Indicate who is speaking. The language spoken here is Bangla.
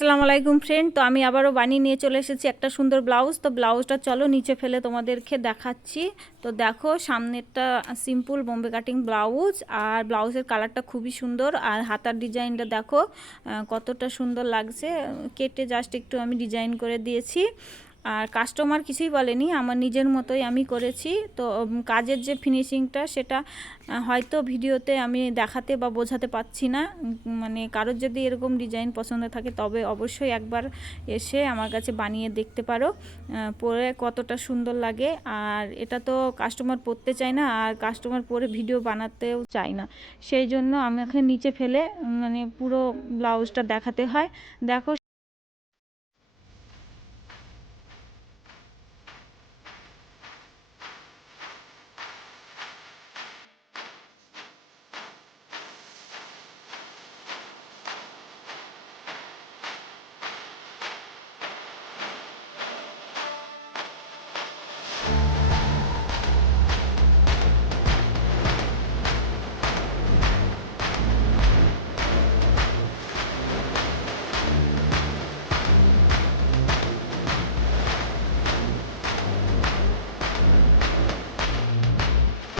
Speaker 1: আসসালামু আলাইকুম ফ্রেন্ড তো আমি আবারও বানিয়ে নিয়ে চলে এসেছি একটা সুন্দর ব্লাউজ তো ব্লাউজটা চলো নিচে ফেলে তোমাদেরকে দেখাচ্ছি। তো দেখো, সামনেরটা সিম্পল বোম্বে কাটিং ব্লাউজ আর ব্লাউজের কালারটা খুবই সুন্দর। আর হাতার ডিজাইনটা দেখো কতটা সুন্দর লাগছে। কেটে জাস্ট একটু আমি ডিজাইন করে দিয়েছি। আর কাস্টমার কিছুই বলেনি, আমার নিজের মতোই আমি করেছি। তো কাজের যে ফিনিশিংটা সেটা হয়তো ভিডিওতে আমি দেখাতে বা বোঝাতে পারছি না। মানে কারোর যদি এরকম ডিজাইন পছন্দ থাকে, তবে অবশ্যই একবার এসে আমার কাছে বানিয়ে দেখতে পারো। পরে কতটা সুন্দর লাগে। আর এটা তো কাস্টমার পরতে চায় না, আর কাস্টমার পরে ভিডিও বানাতেও চায় না। সেই জন্য আমাকে নিচে ফেলে মানে পুরো ব্লাউজটা দেখাতে হয়। দেখো